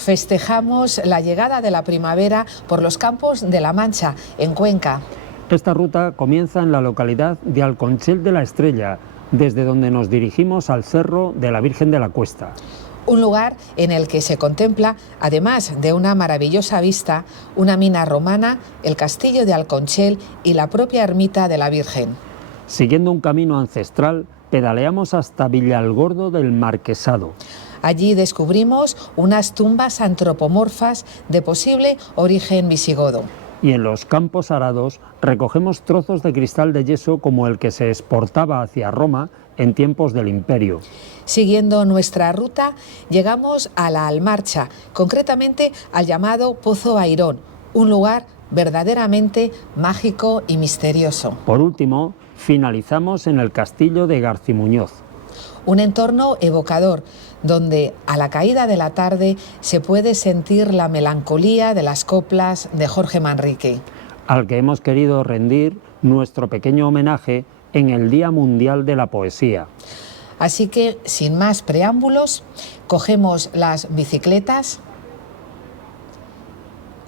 festejamos la llegada de la primavera por los campos de La Mancha, en Cuenca. Esta ruta comienza en la localidad de Alconchel de la Estrella, desde donde nos dirigimos al Cerro de la Virgen de la Cuesta. Un lugar en el que se contempla, además de una maravillosa vista, una mina romana, el castillo de Alconchel y la propia ermita de la Virgen. Siguiendo un camino ancestral, pedaleamos hasta Villalgordo del Marquesado. Allí descubrimos unas tumbas antropomorfas de posible origen visigodo. Y en los campos arados recogemos trozos de cristal de yeso como el que se exportaba hacia Roma en tiempos del Imperio. Siguiendo nuestra ruta, llegamos a la Almarcha, concretamente al llamado Pozo Bairón, un lugar verdaderamente mágico y misterioso. Por último, finalizamos en el castillo de Garcimuñoz. Un entorno evocador, donde a la caída de la tarde se puede sentir la melancolía de las coplas de Jorge Manrique, al que hemos querido rendir nuestro pequeño homenaje en el Día Mundial de la Poesía. Así que, sin más preámbulos, cogemos las bicicletas,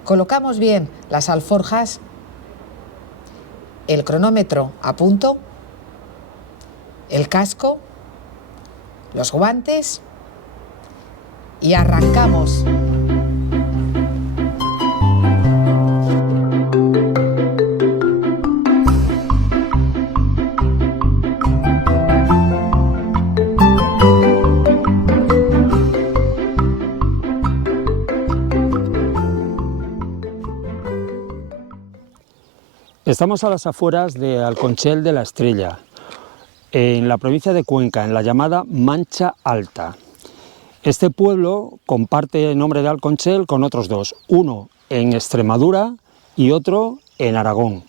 colocamos bien las alforjas, el cronómetro a punto, el casco, los guantes y arrancamos. Estamos a las afueras de Alconchel de la Estrella, en la provincia de Cuenca, en la llamada Mancha Alta. Este pueblo comparte el nombre de Alconchel con otros dos, uno en Extremadura y otro en Aragón.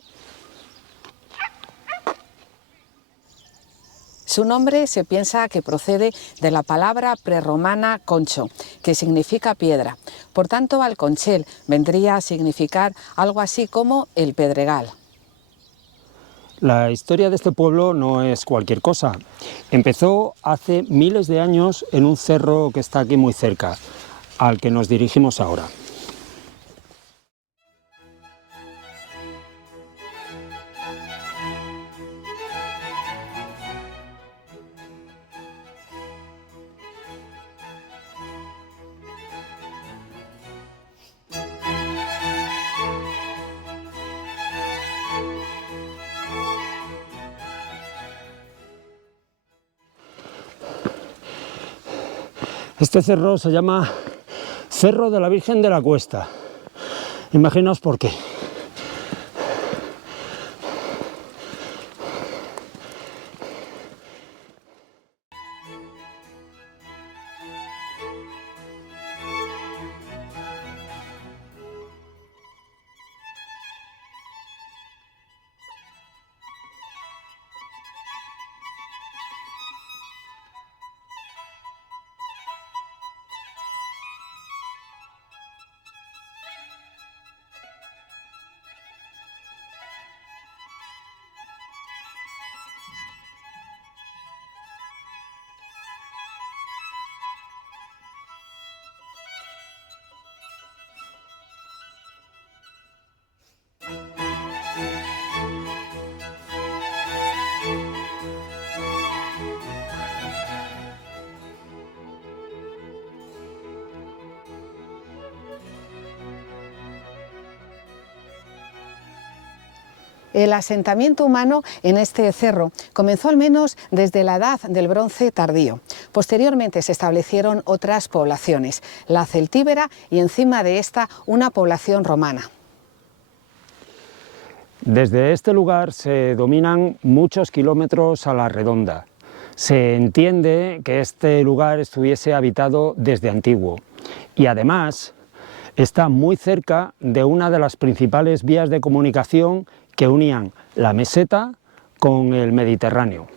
Su nombre se piensa que procede de la palabra prerromana concho, que significa piedra. Por tanto, Alconchel vendría a significar algo así como el pedregal. La historia de este pueblo no es cualquier cosa. Empezó hace miles de años en un cerro que está aquí muy cerca, al que nos dirigimos ahora. Este cerro se llama Cerro de la Virgen de la Cuesta. Imaginaos por qué. El asentamiento humano en este cerro comenzó al menos desde la edad del bronce tardío. Posteriormente se establecieron otras poblaciones, la celtíbera y encima de esta una población romana. Desde este lugar se dominan muchos kilómetros a la redonda. Se entiende que este lugar estuviese habitado desde antiguo y además está muy cerca de una de las principales vías de comunicación que unían la meseta con el Mediterráneo.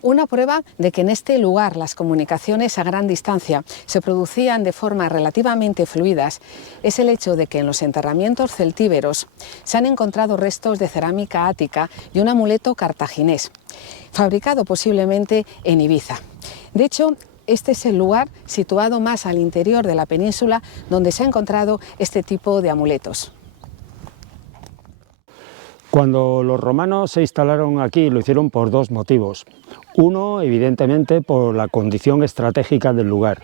Una prueba de que en este lugar las comunicaciones a gran distancia se producían de forma relativamente fluidas es el hecho de que en los enterramientos celtíberos se han encontrado restos de cerámica ática y un amuleto cartaginés, fabricado posiblemente en Ibiza. De hecho, este es el lugar situado más al interior de la península donde se ha encontrado este tipo de amuletos. Cuando los romanos se instalaron aquí lo hicieron por dos motivos. Uno, evidentemente, por la condición estratégica del lugar,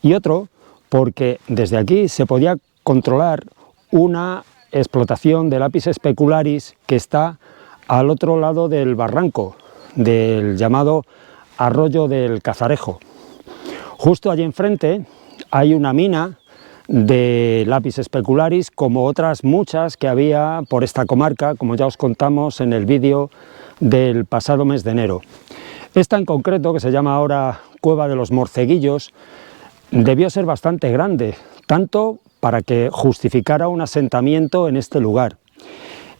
y otro, porque desde aquí se podía controlar una explotación del Apis specularis que está al otro lado del barranco, del llamado arroyo del Cazarejo. Justo allí enfrente hay una mina de Apis specularis, como otras muchas que había por esta comarca, como ya os contamos en el vídeo del pasado mes de enero. Esta en concreto, que se llama ahora Cueva de los Morceguillos, debió ser bastante grande, tanto para que justificara un asentamiento en este lugar.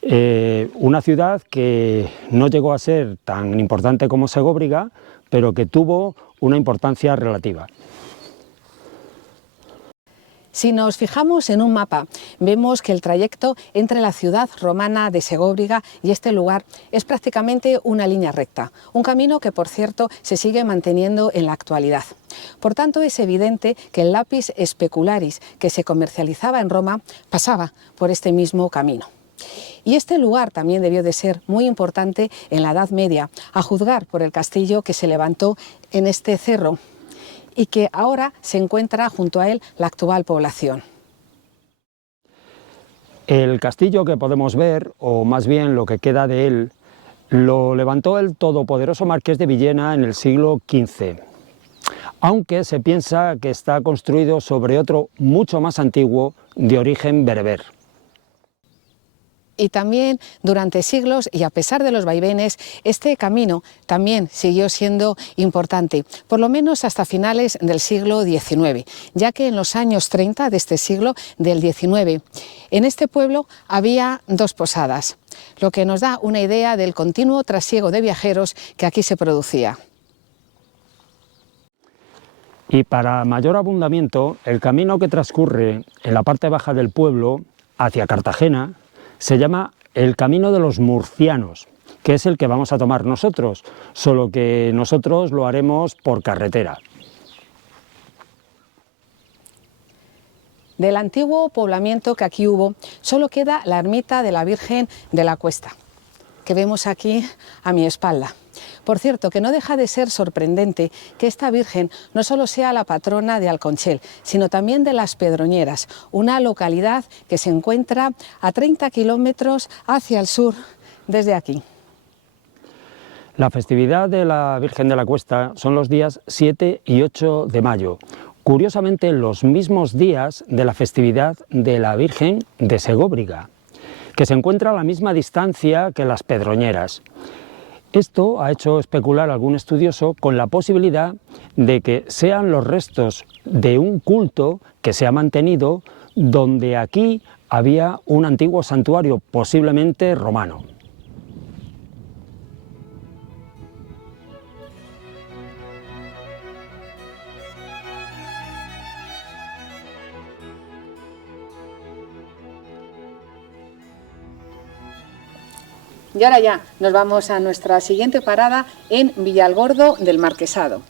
Una ciudad que no llegó a ser tan importante como Segóbriga, pero que tuvo una importancia relativa. Si nos fijamos en un mapa, vemos que el trayecto entre la ciudad romana de Segóbriga y este lugar es prácticamente una línea recta, un camino que, por cierto, se sigue manteniendo en la actualidad. Por tanto, es evidente que el Apis specularis que se comercializaba en Roma pasaba por este mismo camino. Y este lugar también debió de ser muy importante en la Edad Media, a juzgar por el castillo que se levantó en este cerro y que ahora se encuentra junto a él la actual población. El castillo que podemos ver, o más bien lo que queda de él, lo levantó el todopoderoso marqués de Villena en el siglo XV, aunque se piensa que está construido sobre otro mucho más antiguo de origen bereber. Y también durante siglos, y a pesar de los vaivenes, este camino también siguió siendo importante, por lo menos hasta finales del siglo XIX, ya que en los años 30 de este siglo, del XIX, en este pueblo había dos posadas, lo que nos da una idea del continuo trasiego de viajeros que aquí se producía. Y para mayor abundamiento, el camino que transcurre en la parte baja del pueblo, hacia Cartagena, se llama el Camino de los Murcianos, que es el que vamos a tomar nosotros, solo que nosotros lo haremos por carretera. Del antiguo poblamiento que aquí hubo, solo queda la ermita de la Virgen de la Cuesta, que vemos aquí a mi espalda. Por cierto, que no deja de ser sorprendente que esta Virgen no solo sea la patrona de Alconchel, sino también de Las Pedroñeras, una localidad que se encuentra a 30 kilómetros hacia el sur desde aquí. La festividad de la Virgen de la Cuesta son los días 7 y 8 de mayo, curiosamente los mismos días de la festividad de la Virgen de Segóbriga, que se encuentra a la misma distancia que Las Pedroñeras. Esto ha hecho especular a algún estudioso con la posibilidad de que sean los restos de un culto que se ha mantenido donde aquí había un antiguo santuario, posiblemente romano. Y ahora ya nos vamos a nuestra siguiente parada en Villalgordo del Marquesado.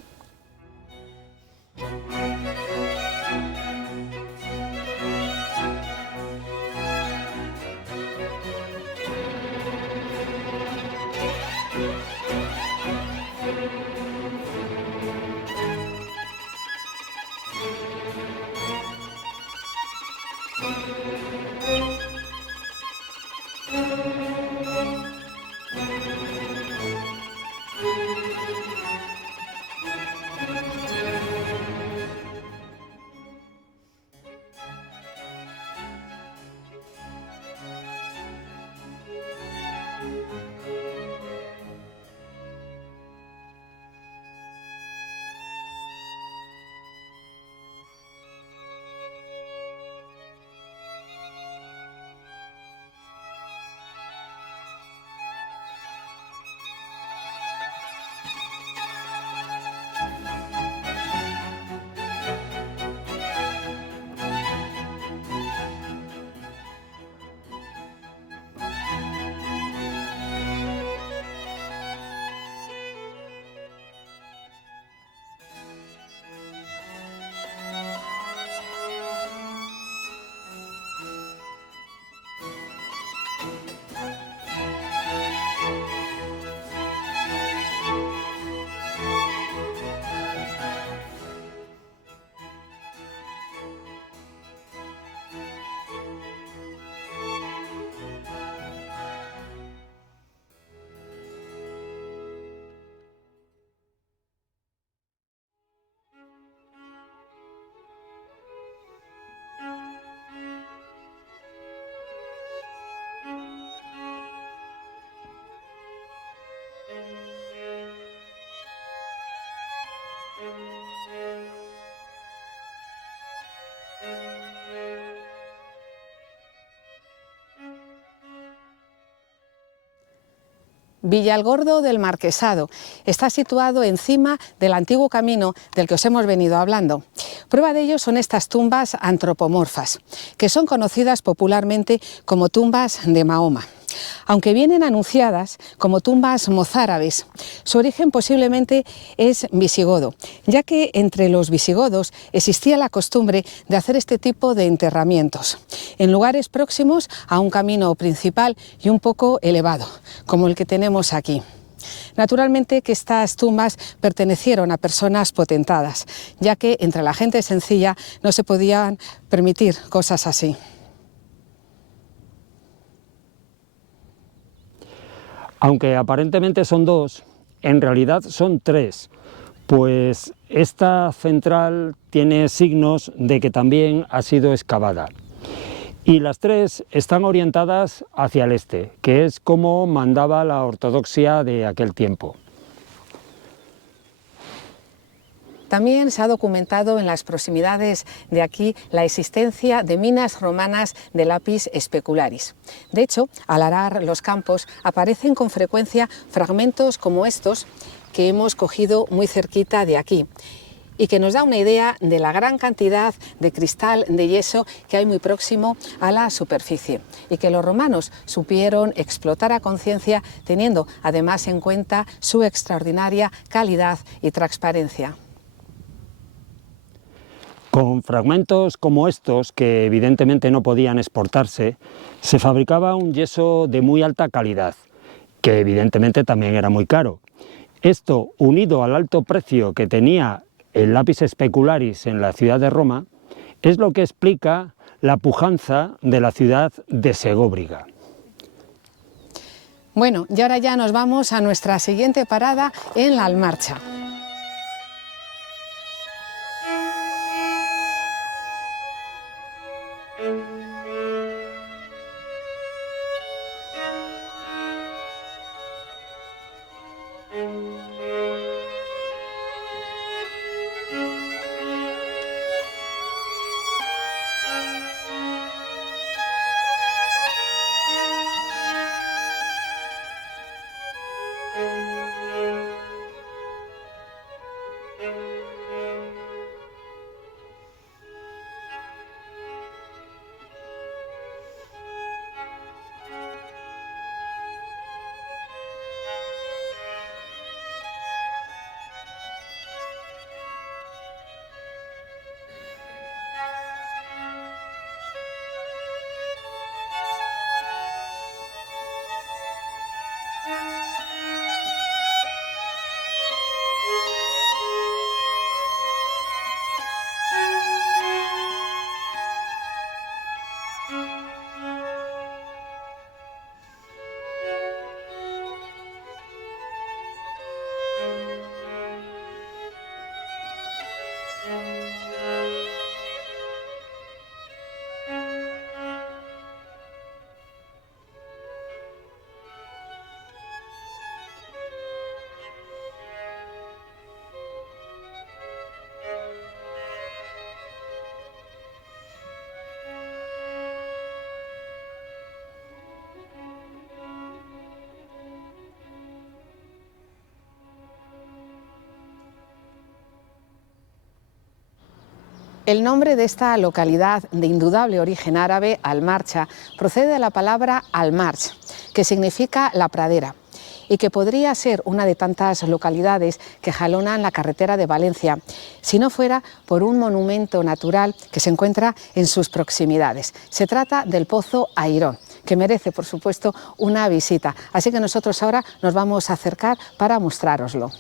Villalgordo del Marquesado está situado encima del antiguo camino del que os hemos venido hablando. Prueba de ello son estas tumbas antropomorfas, que son conocidas popularmente como tumbas de Mahoma. Aunque vienen anunciadas como tumbas mozárabes, su origen posiblemente es visigodo, ya que entre los visigodos existía la costumbre de hacer este tipo de enterramientos, en lugares próximos a un camino principal y un poco elevado, como el que tenemos aquí. Naturalmente que estas tumbas pertenecieron a personas potentadas, ya que entre la gente sencilla no se podían permitir cosas así. Aunque aparentemente son dos, en realidad son tres, pues esta central tiene signos de que también ha sido excavada. Y las tres están orientadas hacia el este, que es como mandaba la ortodoxia de aquel tiempo. También se ha documentado en las proximidades de aquí la existencia de minas romanas de lapis specularis. De hecho, al arar los campos aparecen con frecuencia fragmentos como estos que hemos cogido muy cerquita de aquí y que nos da una idea de la gran cantidad de cristal de yeso que hay muy próximo a la superficie y que los romanos supieron explotar a conciencia, teniendo además en cuenta su extraordinaria calidad y transparencia. Con fragmentos como estos, que evidentemente no podían exportarse, se fabricaba un yeso de muy alta calidad, que evidentemente también era muy caro. Esto, unido al alto precio que tenía el lápiz specularis en la ciudad de Roma, es lo que explica la pujanza de la ciudad de Segóbriga. Bueno, y ahora ya nos vamos a nuestra siguiente parada en la Almarcha. El nombre de esta localidad de indudable origen árabe, Almarcha, procede de la palabra al-march, que significa la pradera, y que podría ser una de tantas localidades que jalonan la carretera de Valencia, si no fuera por un monumento natural que se encuentra en sus proximidades. Se trata del Pozo Airón, que merece, por supuesto, una visita. Así que nosotros ahora nos vamos a acercar para mostrároslo.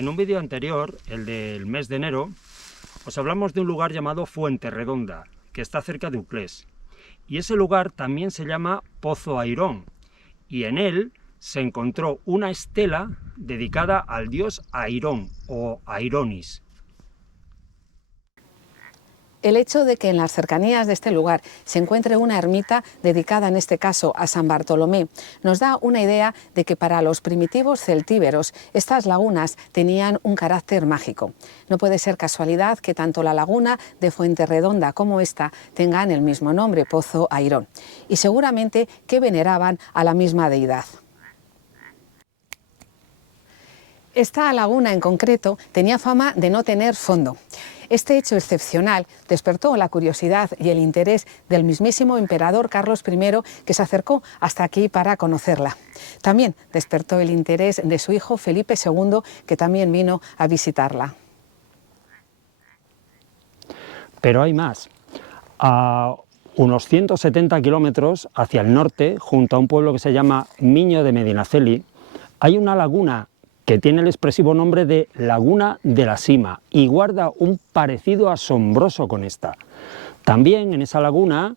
en un vídeo anterior, el del mes de enero, os hablamos de un lugar llamado Fuenterredonda, que está cerca de Uclés. Y ese lugar también se llama Pozo Airón, y en él se encontró una estela dedicada al dios Airón o Aironis. El hecho de que en las cercanías de este lugar se encuentre una ermita dedicada en este caso a San Bartolomé nos da una idea de que para los primitivos celtíberos estas lagunas tenían un carácter mágico. No puede ser casualidad que tanto la laguna de Fuenterredonda como esta tengan el mismo nombre, Pozo Airón, y seguramente que veneraban a la misma deidad. Esta laguna en concreto tenía fama de no tener fondo. Este hecho excepcional despertó la curiosidad y el interés del mismísimo emperador Carlos I, que se acercó hasta aquí para conocerla. También despertó el interés de su hijo Felipe II, que también vino a visitarla. Pero hay más. A unos 170 kilómetros hacia el norte, junto a un pueblo que se llama Miño de Medinaceli, hay una laguna que tiene el expresivo nombre de Laguna de la Sima y guarda un parecido asombroso con esta. También en esa laguna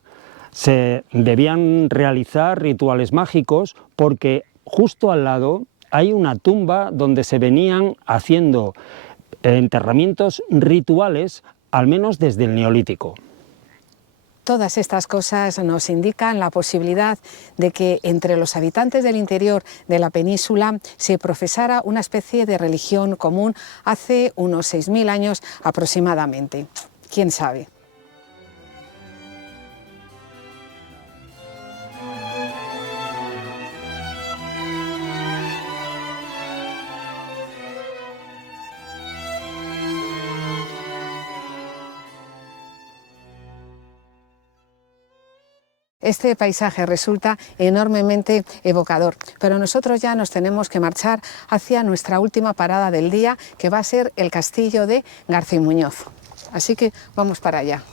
se debían realizar rituales mágicos porque justo al lado hay una tumba donde se venían haciendo enterramientos rituales, al menos desde el Neolítico. Todas estas cosas nos indican la posibilidad de que entre los habitantes del interior de la península se profesara una especie de religión común hace unos 6.000 años aproximadamente. ¿Quién sabe? Este paisaje resulta enormemente evocador, pero nosotros ya nos tenemos que marchar hacia nuestra última parada del día, que va a ser el castillo de Garcimuñoz. Así que vamos para allá.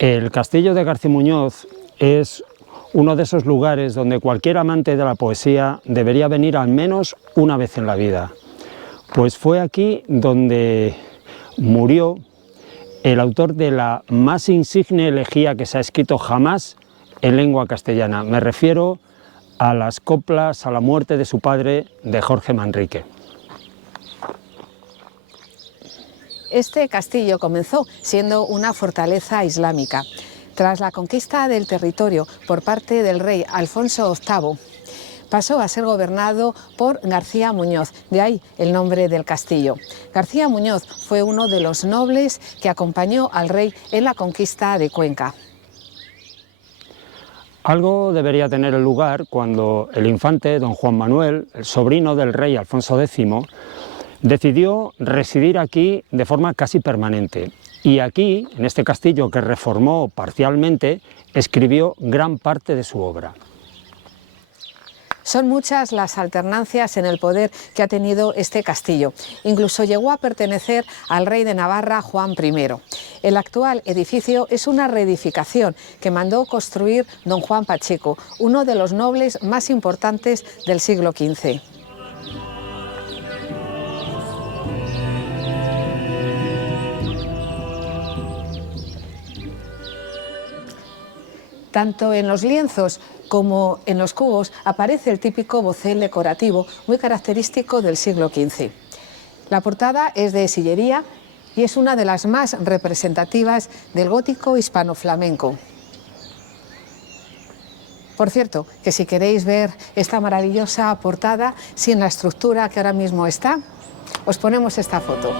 El castillo de Garcimuñoz es uno de esos lugares donde cualquier amante de la poesía debería venir al menos una vez en la vida, pues fue aquí donde murió el autor de la más insigne elegía que se ha escrito jamás en lengua castellana. Me refiero a las coplas a la muerte de su padre, de Jorge Manrique. Este castillo comenzó siendo una fortaleza islámica. Tras la conquista del territorio por parte del rey Alfonso VIII, pasó a ser gobernado por García Muñoz, de ahí el nombre del castillo. García Muñoz fue uno de los nobles que acompañó al rey en la conquista de Cuenca. Algo debería tener lugar cuando el infante don Juan Manuel, el sobrino del rey Alfonso X, decidió residir aquí de forma casi permanente Y aquí, en este castillo que reformó parcialmente, escribió gran parte de su obra. Son muchas las alternancias en el poder que ha tenido este castillo. Incluso llegó a pertenecer al rey de Navarra, Juan I. El actual edificio es una reedificación que mandó construir don Juan Pacheco, uno de los nobles más importantes del siglo XV. Tanto en los lienzos como en los cubos aparece el típico bocel decorativo muy característico del siglo XV. La portada es de sillería y es una de las más representativas del gótico hispano-flamenco. Por cierto, que si queréis ver esta maravillosa portada sin la estructura que ahora mismo está, os ponemos esta foto.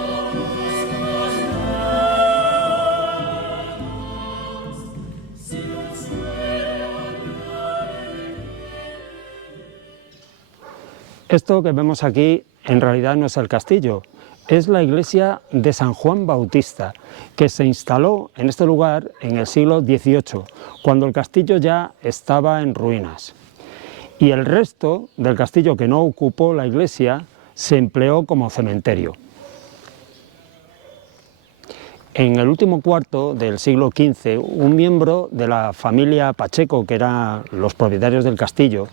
Esto que vemos aquí en realidad no es el castillo, es la iglesia de San Juan Bautista, que se instaló en este lugar en el siglo XVIII, cuando el castillo ya estaba en ruinas. Y el resto del castillo que no ocupó la iglesia se empleó como cementerio. En el último cuarto del siglo XV, un miembro de la familia Pacheco, que eran los propietarios del castillo,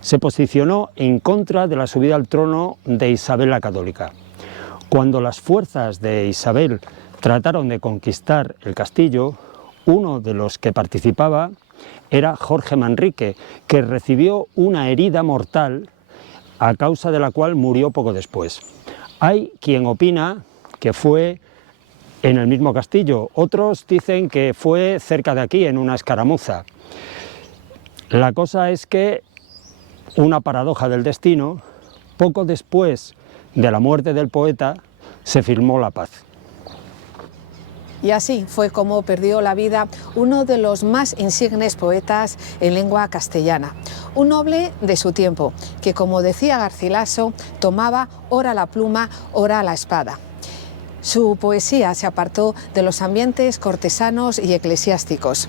se posicionó en contra de la subida al trono de Isabel la Católica. Cuando las fuerzas de Isabel trataron de conquistar el castillo, uno de los que participaba era Jorge Manrique, que recibió una herida mortal a causa de la cual murió poco después. Hay quien opina que fue en el mismo castillo, otros dicen que fue cerca de aquí, en una escaramuza. La cosa es que, una paradoja del destino, poco después de la muerte del poeta se firmó la paz. Y así fue como perdió la vida uno de los más insignes poetas en lengua castellana, un noble de su tiempo, que, como decía Garcilaso, tomaba ora la pluma, ora la espada. Su poesía se apartó de los ambientes cortesanos y eclesiásticos,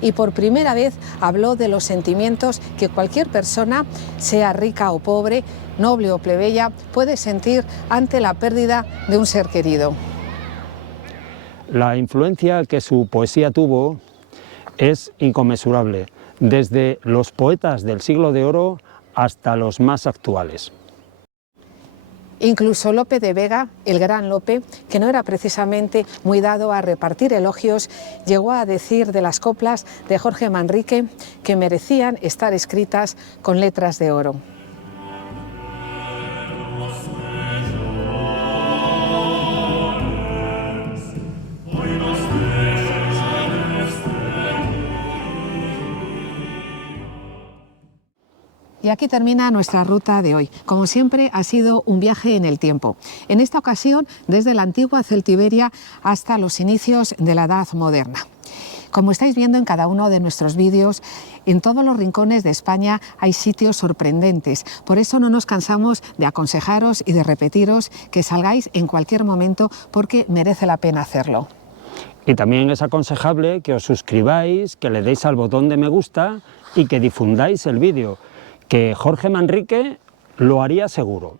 y por primera vez habló de los sentimientos que cualquier persona, sea rica o pobre, noble o plebeya, puede sentir ante la pérdida de un ser querido. La influencia que su poesía tuvo es inconmensurable, desde los poetas del siglo de oro hasta los más actuales. Incluso Lope de Vega, el gran Lope, que no era precisamente muy dado a repartir elogios, llegó a decir de las coplas de Jorge Manrique que merecían estar escritas con letras de oro. Y aquí termina nuestra ruta de hoy. Como siempre, ha sido un viaje en el tiempo. En esta ocasión, desde la antigua Celtiberia hasta los inicios de la Edad Moderna. Como estáis viendo en cada uno de nuestros vídeos, en todos los rincones de España hay sitios sorprendentes. Por eso no nos cansamos de aconsejaros y de repetiros que salgáis en cualquier momento, porque merece la pena hacerlo. Y también es aconsejable que os suscribáis, que le deis al botón de me gusta y que difundáis el vídeo, que Jorge Manrique lo haría seguro.